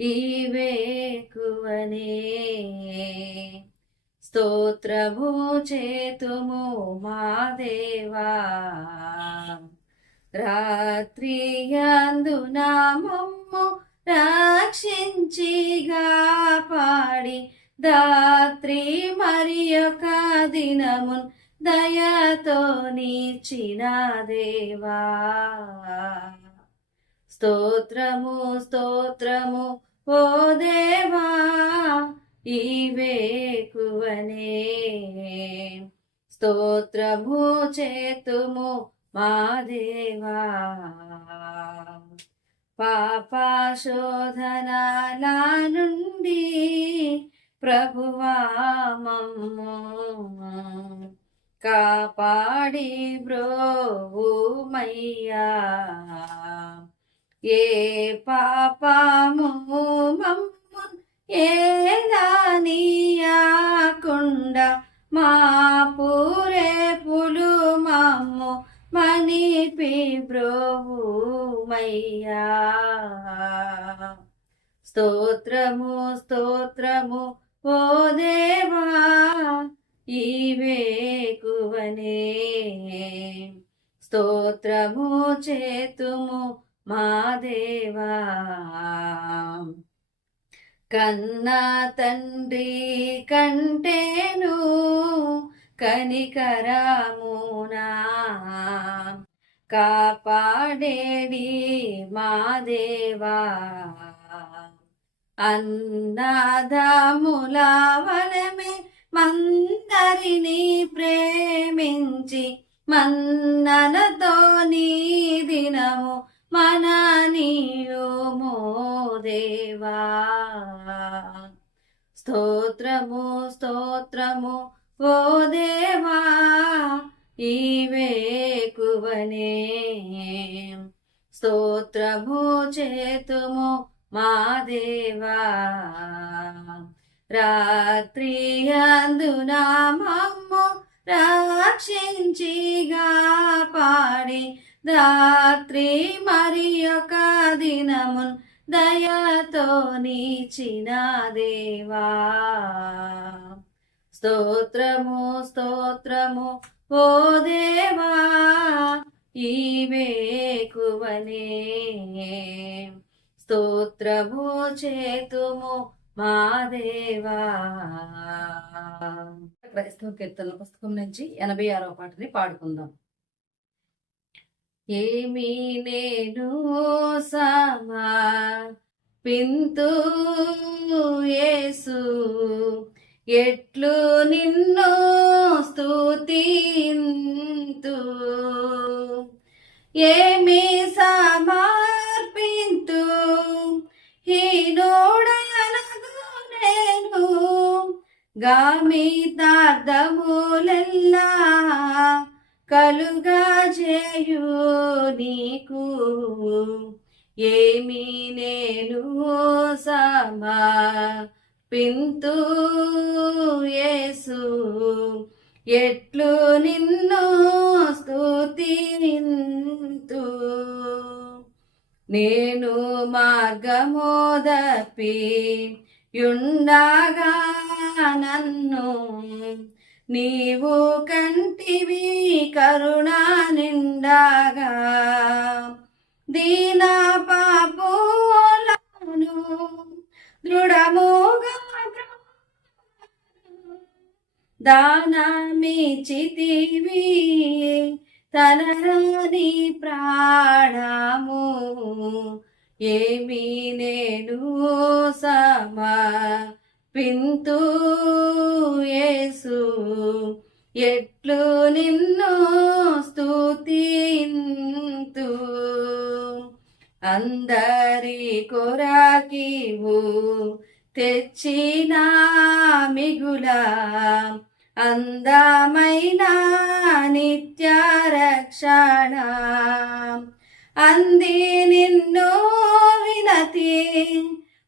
ఈవేకువనే స్తోత్రము చేతుము మా దేవా. రాత్రి అందున మమ్ము రక్షించిగా పాడి దాత్రి మరి ఒక దినమున్ దయతో నీచిన దేవా. స్తోత్రము స్తోత్రము ఓ దేవా ఈవేకువనే స్తోత్రము చేతుము మా దేవా. పాపశోధనాల నుండి ప్రభువా మమ్ము. కాపాడి బ్రోమయ్యా ఏ పాపము మమ్ము ఏదానియాకుండా మా పూరేపులు మమ్ము మణిపి బ్రోమయ్యా స్తోత్రము స్తోత్రము ఓ దేవా ఈవేకువనే స్తోత్రము చేతుము మా దేవా కన్నా తండ్రి కంటేను కనికరమునా. కాపాడేడి మా దేవా అన్నదముల వలమే మందరిని ప్రేమించి మన్ననతో నీ దినము మన దేవా. స్తోత్రము స్తోత్రము ఓ దేవా ఈవేకువనే స్తోత్రము చేతుము మా దేవా. రాత్రి అందున మమ్ము రక్షించిగా పాడి రాత్రి మరి ఒక దినమున్ దయతో నీచిన దేవా. స్తోత్రము స్తోత్రము ఓ దేవా ఈవేకువనే స్తోత్రము చేతుము మా దేవా. క్రైస్తవ కీర్తనల పుస్తకం నుంచి ఎనభై ఆరవ పాటని పాడుకుందాం. ఏమి నేను సమా పింతు యేసు ఎట్లు నిన్ను స్తుతింతు? ఏమి సమర్పింతు? హీనోడనగు నేను గామితార్థములెల్లా పింతు యేసు. ఎట్లు నిన్ను నింతు. నేను మార్గమోదపి యుండగా నన్ను. నీవు కంటివి కరుణ నిండగా. దీన పాపులను దృఢముగా దానమిచితివి తనరాని ప్రాణము ఏమి నేను సమా పింతు యేసు. ఎట్లు నిన్ను స్తుతింతు అందరి కొరాకివు తెచ్చిన మిగుల. అందమైన నిత్య రక్షణ అంది నిన్ను వినతి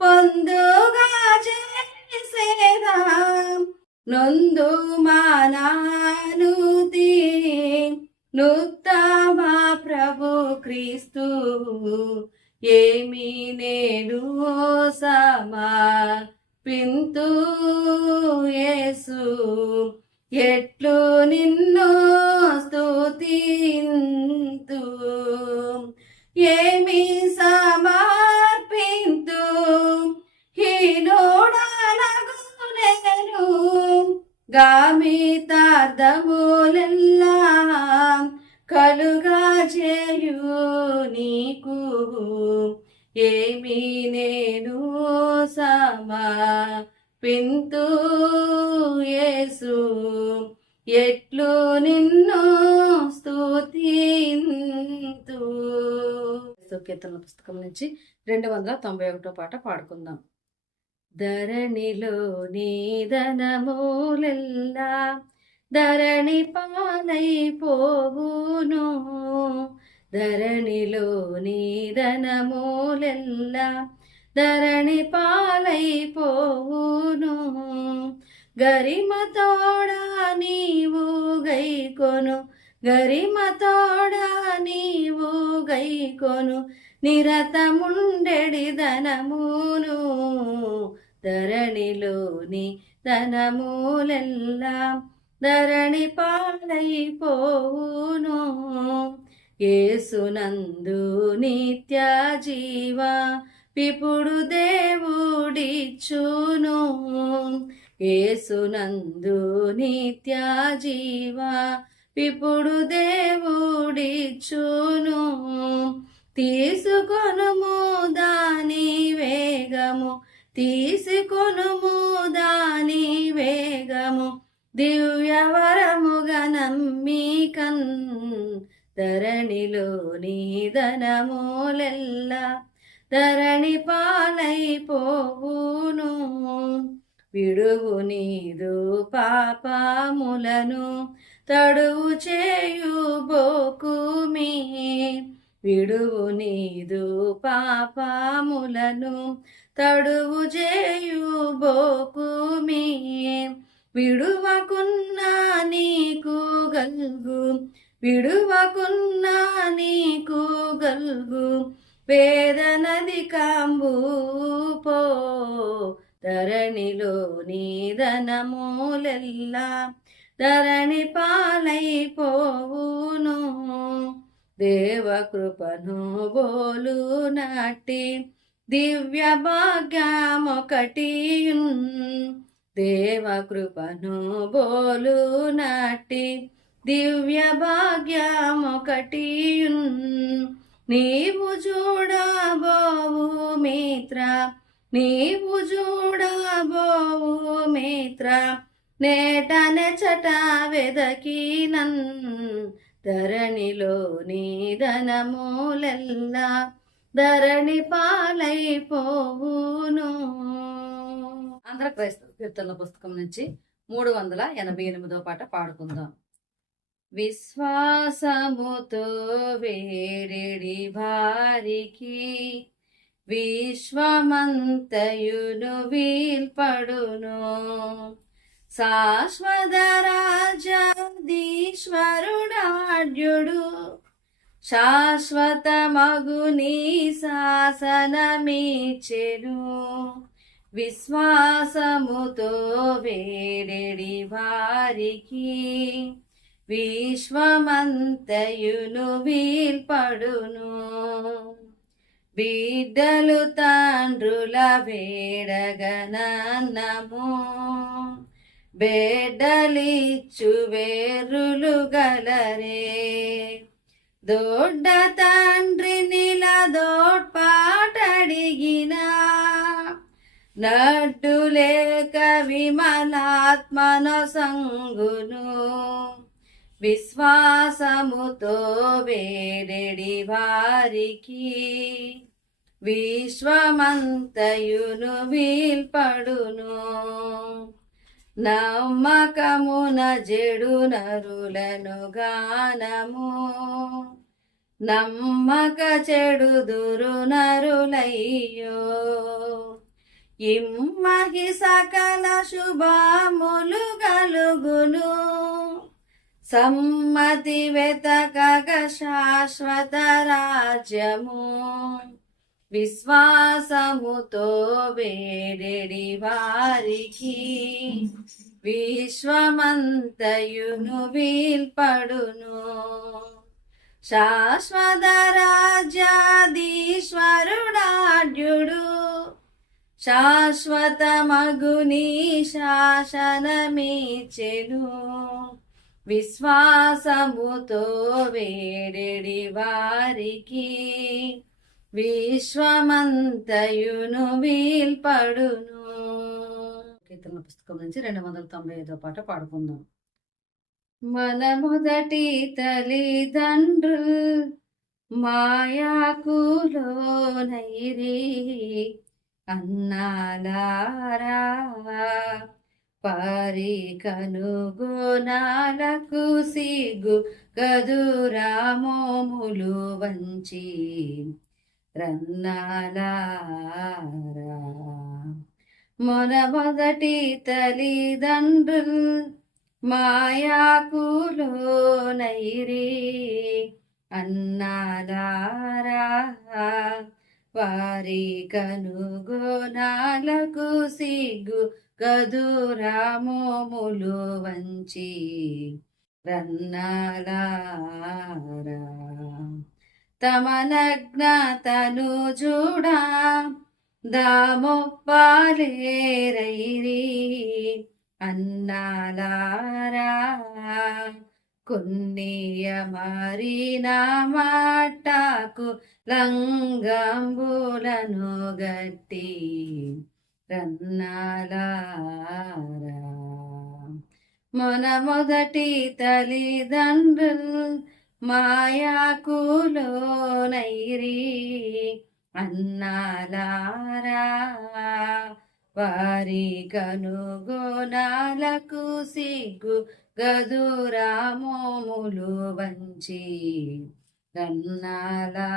పొందుగా చేసేదా. నొందు మానానుతి నుత్తమా ప్రభు క్రీస్తు? ఏమి నేను సమా పింతు యేసు. ఎట్లు నిన్ను స్తుతింతు? ఏమి సమర్పింతు? హీనోడనగునేను గామితార్థములెల్లా కలుగా చేయు నీకు. ఏమి నేను సమా పింతు యేసు. ఎట్లు నిన్ను స్తుతింతు. కీర్తన పుస్తకం నుంచి రెండు వందల తొంభై ఒకటో పాట పాడుకుందాం. ధరణిలో నీదనమూలెల్లా ధరణి పాలైపోవును ధరణిలో నీదనమూలెల్లా ధరణి పాలైపోవును. గరిమ తోడా నీవు గైకొను. గరిమతోడా నీవు గైకొను. నిరతముండెడి ధనమును. ధరణిలోని ధనములెల్లా ధరణి పాలైపోవును ఏసునందు నిత్య జీవ పిపుడు దేవుడిచ్చును. ఏసునందు నిత్య జీవ పిపుడు దేవుడిచ్చును. తీసుకొనుము దాని వేగము తీసుకొనుము దాని వేగము. దివ్యవరముగా నమ్మికన్ ధరణిలో ధనములెల్లా ధరణి పాలైపోవును. విడువు నీదు పాపములను తడువు చేయు బోకుమి. విడువు నీదు పాపములను తడువు చేయు బోకుమి. విడువకున్నా నీకు గల్గు విడువకున్నా నీకు గల్గు వేదనది కాంబు పో ధరణిలో నీదనమూలెల్లా ధరణి పాలైపోవును దేవకృపను బోలు నాటి దివ్య భాగ్యమొకటియున్ దేవకృపను బోలు నాటి దివ్య భాగ్యమొకటియున్ నీవు చూడబోవు మిత్ర నీవు చూడబోవు మిత్ర నేట నెచట వెదకి నన్ ధరణిలో నీ ధనములెల్లా ధరణి పాలైపోవును. ఆంధ్రప్రదేశ్. కీర్తనల పుస్తకం నుంచి మూడు వందల ఎనభై ఎనిమిదో పాట పాడుకుందాం. విశ్వాసముతో వేరేడి వారికి విశ్వమంతయును వీల్పడును. శాశ్వత రాజాధీశ్వరుడాడ్యుడు శాశ్వత మగుని శాసనమీచెను. విశ్వాసముతో వేడెడి వారికి విశ్వమంతయును వీల్పడును. బిడ్డలు తండ్రుల వేడగనన్నము బెడ్డలిచ్చు వేరులు గలరే. దొడ్డ తండ్రి నిలదోడ్పాటడిగిన నడ్డు లేక విమలాత్మన సంగును. విశ్వాసముతో వేరెడి వారికి. విశ్వమంతయును వీల్పడును. నమ్మకమున జడు నరులను గానము. నమ్మక చెడు దురు నరులయ్యో. ఇమ్మహి సకల శుభములు గలుగును సమ్మతి వెతకగ శాశ్వత రాజ్యము. విశ్వాసముతో వేడెడి వారికి. విశ్వమంతయును వీల్పడును. శాశ్వత రాజ్యా శాశ్వతమగుని శాసనమీచెను విశ్వాసముతో వేడి వారికి. విశ్వమంతయును వీల్పడును. కీర్తన పుస్తకం నుంచి రెండు వందల తొంభై ఐదో పాట పాడుకుందాం. మన మొదటి తల్లిదండ్రులు మాయాకులోనైరి అన్నాలారా పారి కనుగోనాలకు సిగ్గు గదురామోములు వంచి రన్నాలారా. మొన మొదటి తల్లిదండ్రులు మాయాకులోనైరి అన్నాలారా. వారి కనుగోనాలకు సిగ్గు గదురామోములు వంచి రన్నాలారా. తమ నగ్నతను చూడా దామొప్పాలేరైరి అన్నాలారా. కున్నీయ మారిన మాటకు లంగంబులను గట్టి రన్నాలారా. మొన మొదటి తల్లిదండ్రులు మాయాకులోనైరి అన్నాలారా. వారి కనుగోనాలకు సిగ్గు గదురామోములు వంచి కన్నాలారా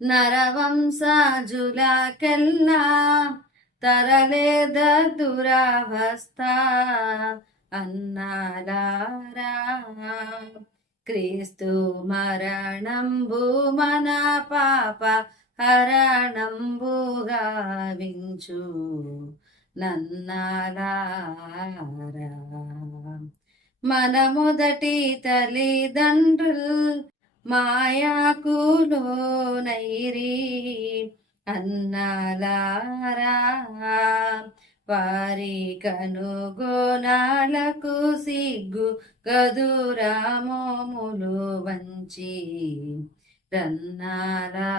నరవంశజులకెల్లా తరలేద దురావస్థ అన్నాలారా. క్రీస్తు మరణం భూమన పాప హరణంబు గావించు నన్నాలారా. మన మొదటి తల్లిదండ్రులు మాయాకులోనైరి అన్నాలారా. వారి కనుగోనాలకు సిగ్గు గదురామోములు వంచి రన్నారా